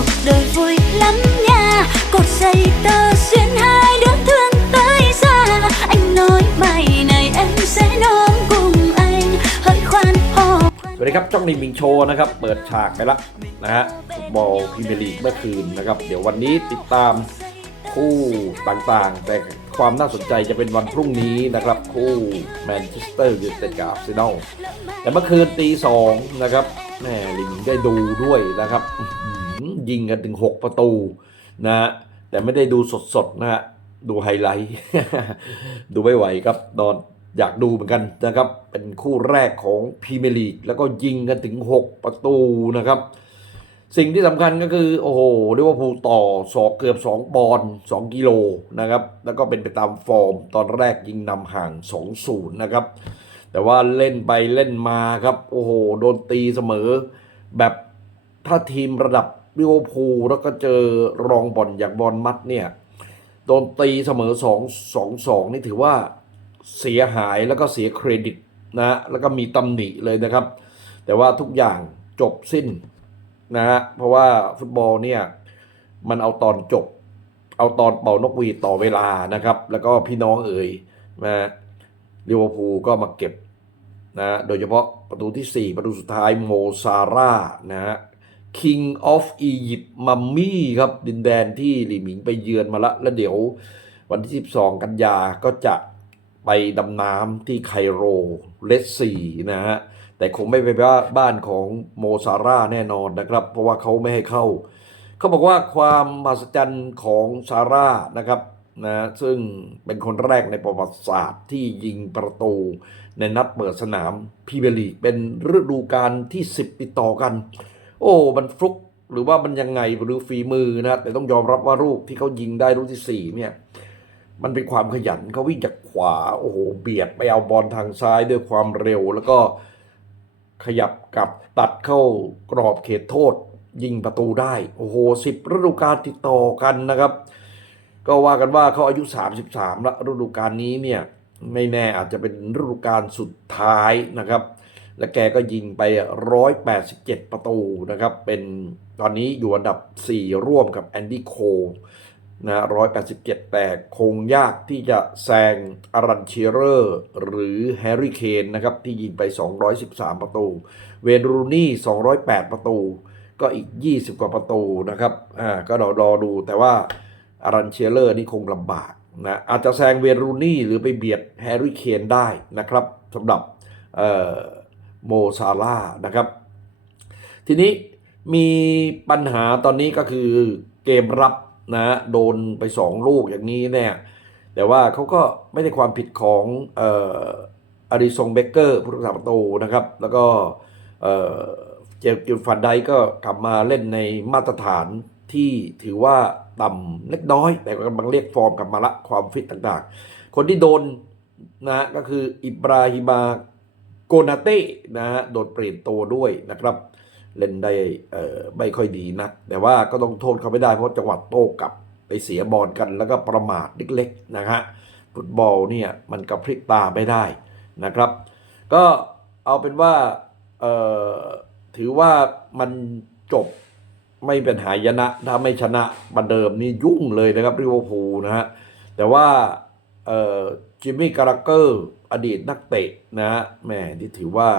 cuộc đời vui lắm nha cột dây tơ xuyên hai đứa thương tới xa anh nói bài này em sẽ nói cùng anh hỡi khoan hò สวัสดีครับช่องนิมิงโชว์นะครับ เปิดฉากไปแล้วนะฮะฟุตบอลพรีเมียร์ลีกเมื่อคืนนะครับ เดี๋ยววันนี้ติดตามคู่ต่างๆ แต่ความน่าสนใจจะเป็นวันพรุ่งนี้นะครับ คู่แมนเชสเตอร์ยูไนเต็ดกับอาร์เซนอลแต่เมื่อคืนตีสองนะครับแม่ลิงได้ดูด้วยนะครับ ยิงกันถึง 6 ประตูนะฮะแต่ไม่ได้ดูสดๆนะฮะดูไฮไลท์ ดูไม่ไหวครับนอนอยากดูเหมือนกันนะครับ เป็นคู่แรกของพรีเมียร์ลีกแล้วก็ยิงกันถึง 6 ประตูนะครับ สิ่งที่สำคัญก็คือ โอ้โหลิเวอร์พูลต่อสอกเกือบ2บอล2กิโลนะครับ แล้วก็เป็นไปตามฟอร์ม ตอนแรกยิงนำห่าง 2-0 นะครับ แต่ว่าเล่นไปเล่นมาครับ โอ้โห โดนตีเสมอ แบบถ้าทีมระดับ ลิเวอร์พูลแล้วก็เจอรองบอลอย่างบอลมัดเนี่ยโดนตีเสมอ2 2 2นี่ถือว่าเสียหายแล้วก็เสียเครดิตนะแล้วก็มีตำหนิเลยนะครับ แต่ว่าทุกอย่างจบสิ้นนะฮะเพราะว่าฟุตบอลเนี่ยมันเอาตอนจบ เอาตอนเป่านกหวีดต่อเวลานะครับ แล้วก็พี่น้องเอ่ยนะลิเวอร์พูลก็มาเก็บนะโดยเฉพาะประตูที่ 4 ประตูสุดท้ายโมซาร่านะฮะ King of Egypt มัมมี่ครับดินแดนที่หลีหมิงไปเยือนมาละ แล้วเดี๋ยววันที่ 12 กันยาก็จะไปดำน้ำที่ไคโรเลสซีนะฮะ แต่คงไม่ไปบ้านของโมซาร่าแน่นอนนะครับ เพราะว่าเขาไม่ให้เข้า เขาบอกว่าความมหัศจรรย์ของซาร่านะครับนะซึ่งเป็นคนแรกในประวัติศาสตร์ที่ยิงประตูในนัดเปิดสนามพรีเมียร์ลีกเป็นฤดูกาลที่ 10 ติดต่อกัน โอ้มันฟลุกหรือว่ามันยังไงหรือฝีมือนะแต่ต้องยอมรับว่าลูกที่เขายิงได้ลูกที่สี่เนี่ยมันเป็นความขยันเขาวิ่งจากขวาโอ้โหเบียดไปเอาบอลทางซ้ายด้วยความเร็ว แล้วก็ขยับกับตัดเข้ากรอบเขตโทษ ยิงประตูได้ โอ้โหสิบฤดูกาลติดต่อกันนะครับ ก็ว่ากันว่าเขาอายุ 33 แล้วฤดูกาลนี้เนี่ยไม่แน่อาจจะเป็นฤดูกาลสุดท้ายนะครับ และแกก็ยิงไป 187 ประตูนะครับ เป็นตอนนี้อยู่อันดับ 4 ร่วมกับแอนดี้โคนะ187 แต่คงยากที่จะแซงอารันเชเรอร์หรือแฮร์รี่เคนนะครับ ที่ยิงไป 213 ประตู เวนรูนี่ 208 ประตู ก็อีก 20 กว่าประตูนะครับอ่าก็รอรอดูแต่ว่าอารันเชเลอร์นี่คงลำบากนะอาจจะแซงเวนรูนี่หรือไปเบียดแฮร์รี่เคนได้นะครับสำหรับเอ่อ โมซาร่านะครับ ทีนี้มีปัญหาตอนนี้ก็คือเกมรับนะโดนไปสองลูกอย่างนี้เนี่ยแต่ว่าเขาก็ไม่ได้ความผิดของเอ่ออาริซงเบเกอร์ผู้รักษาประตูนะครับ แล้วก็เอ่อเจลกิลฟันไดก็กลับมาเล่นในมาตรฐานที่ถือว่าต่ำเล็กน้อย แต่ก็กำลังเรียกฟอร์มกลับมาละความฟิตต่างๆ คนที่โดนนะก็คืออิบราฮิมา โกนาเต้นะฮะโดนเปลี่ยนตัวด้วยนะครับ เล่นได้เออไม่ค่อยดีนัก แต่ว่าก็ต้องโทษเขาไม่ได้เพราะจังหวัดโต้กลับไปเสียบอลกันแล้วก็ประมาทเล็กๆนะฮะฟุตบอลเนี่ยมันกระพริบตาไม่ได้นะครับ ก็เอาเป็นว่าเออถือว่ามันจบไม่เป็นหายนะ ถ้าไม่ชนะบันเดิมนี่ยุ่งเลยนะครับริเวอร์พูลนะฮะแต่ว่า จิมมี่การ์เกอร์อดีตนักเตะนะฮะแม่ที่ถือว่า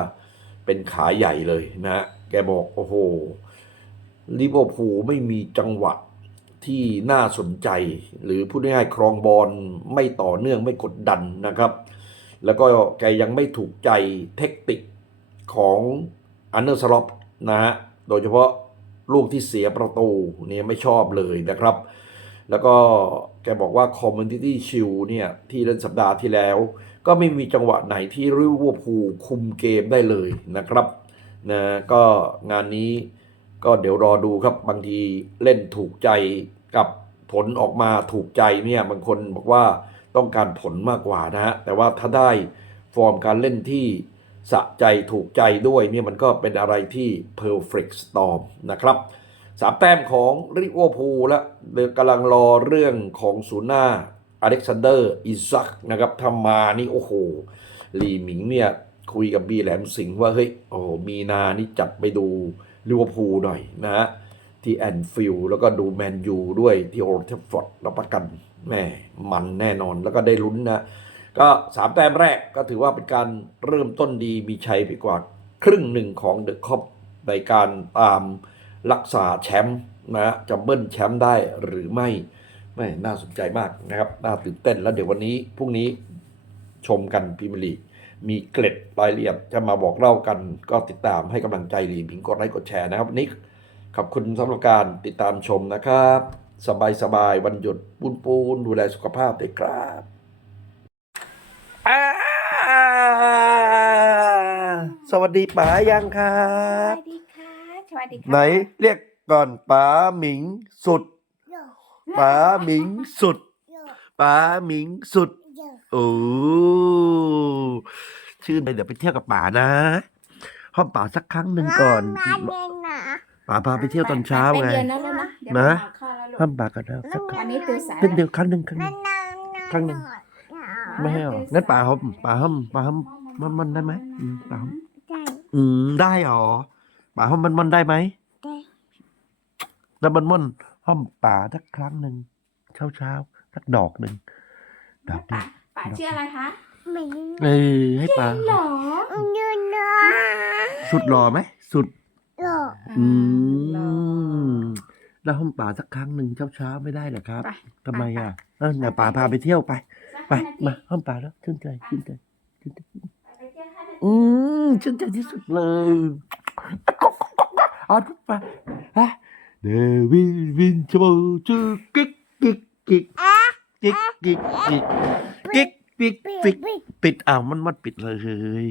เป็นขาใหญ่เลยนะฮะแกบอกโอ้โหลิเวอร์พูลไม่มีจังหวะที่น่าสนใจ หรือพูดง่ายๆครองบอลไม่ต่อเนื่องไม่กดดันนะครับ แล้วก็แกยังไม่ถูกใจเทคนิคของอันเนอร์สล็อปนะฮะโดยเฉพาะลูกที่เสียประตูเนี่ยไม่ชอบเลยนะครับ แล้วก็แกบอกว่า Community Shield เนี่ย ที่เล่นสัปดาห์ที่แล้ว ก็ไม่มีจังหวะไหนที่ริวอร์พูคุมเกมได้เลยนะครับนะก็งานนี้ก็เดี๋ยวรอดูครับบางทีเล่นถูกใจกับผลออกมาถูกใจเนี่ยบางคนบอกว่าต้องการผลมากกว่านะฮะแต่ว่าถ้าได้ฟอร์มการเล่นที่สะใจถูกใจด้วยเนี่ยมันก็เป็นอะไรที่ perfect storm นะครับ สามแต้มของริโอพูลและเดกำลังรอเรื่องของศูนย์หน้าอเล็กซานเดอร์อิซักนะครับถ้ามานี่โอ้โหลีหมิงเนี่ยคุยกับบีแหลมสิงห์ว่า เฮ้ย โอ้โห มีนานี่จัดไปดูลิเวอร์พูลหน่อยนะฮะที่แอนฟิลด์แล้วก็ดูแมนยูด้วยที่โอลด์แทฟฟอร์ดรับประกันแม่มันแน่นอนแล้วก็ได้ลุ้นนะ ก็สามแต้มแรกก็ถือว่าเป็นการเริ่มต้นดีมีชัยไปกว่า ครึ่งหนึ่งของเดอะคอปในการตาม รักษาแชมป์นะจะเบิ้ลแชมป์ได้หรือไม่ไม่น่าสนใจมากนะครับ น่าตื่นเต้นแล้วเดี๋ยววันนี้พรุ่งนี้ชมกันพรีเมียร์ลีกมีเกล็ดรายละเอียดจะมาบอกเล่ากันก็ติดตามให้กำลังใจหลีพิงกดไลค์กดแชร์นะครับวันนี้ขอบคุณสำหรับการติดตามชมนะครับ สบายสบายๆวันหยุดปูนปูนๆดูแลสุขภาพด้วยครับอ่าสวัสดีป๋ายังครัสบ วัสดีค่ะสวัสดีค่ะไหนเรียกก่อนป๋าหมิงสุดป๋าหมิงสุดป๋าหมิงสุดโอ้ชื่อไปเดี๋ยวไปเที่ยวกับป๋านะห้องป๋าสักครั้งหนึ่งก่อนป๋าพาไปเที่ยวตอนเช้าไงไปเดือนนั้นแล้วนะเดี๋ยวนะมาเข้าแล้วลูห้อกงป๋ากันนะสักครั้งอันนี้ตื่นสายเดียวครั้งหนึ่งครั้งหนึ่งครั้งหนึ่งไม่ให้หรองั้นป๋าห้องป๋าห้องป๋าห้องมันมันได้ไหมอืมป๋าห้องอืมได้หรอ ป๋าห้องมันมันได้ไหมแล้วมันม่อนห้อมป่าสักครั้งหนึ่งเช้าเช้าๆสักดอกหนึ่งดอกหนึ่ป่างป่าชื่ออะไรคะเออให้ป่าหรอสุดหล่อไหมสุดอืหรอมแล้วห้อมป่าสักครั้งหนึ่งเช้าเช้าๆไม่ได้เหรอครับไปทำไมไปอะเออเดี๋ยวป่าพาไปเที่ยวไปสักไปห้นาทีมาห้อมป่าแล้วชื่นใจชื่นใจชื่นใจไปเที่ยวห้านาทีอืมชื่นใจที่สุดเลย เอาทุกไปฮะเดวินวินชโบจูกิ๊กกิ๊กกิ๊กกิ๊กกิ๊กกิ๊กกิ๊กปิ๊กปิ๊กปิดอ้าวมันมันปิดเลย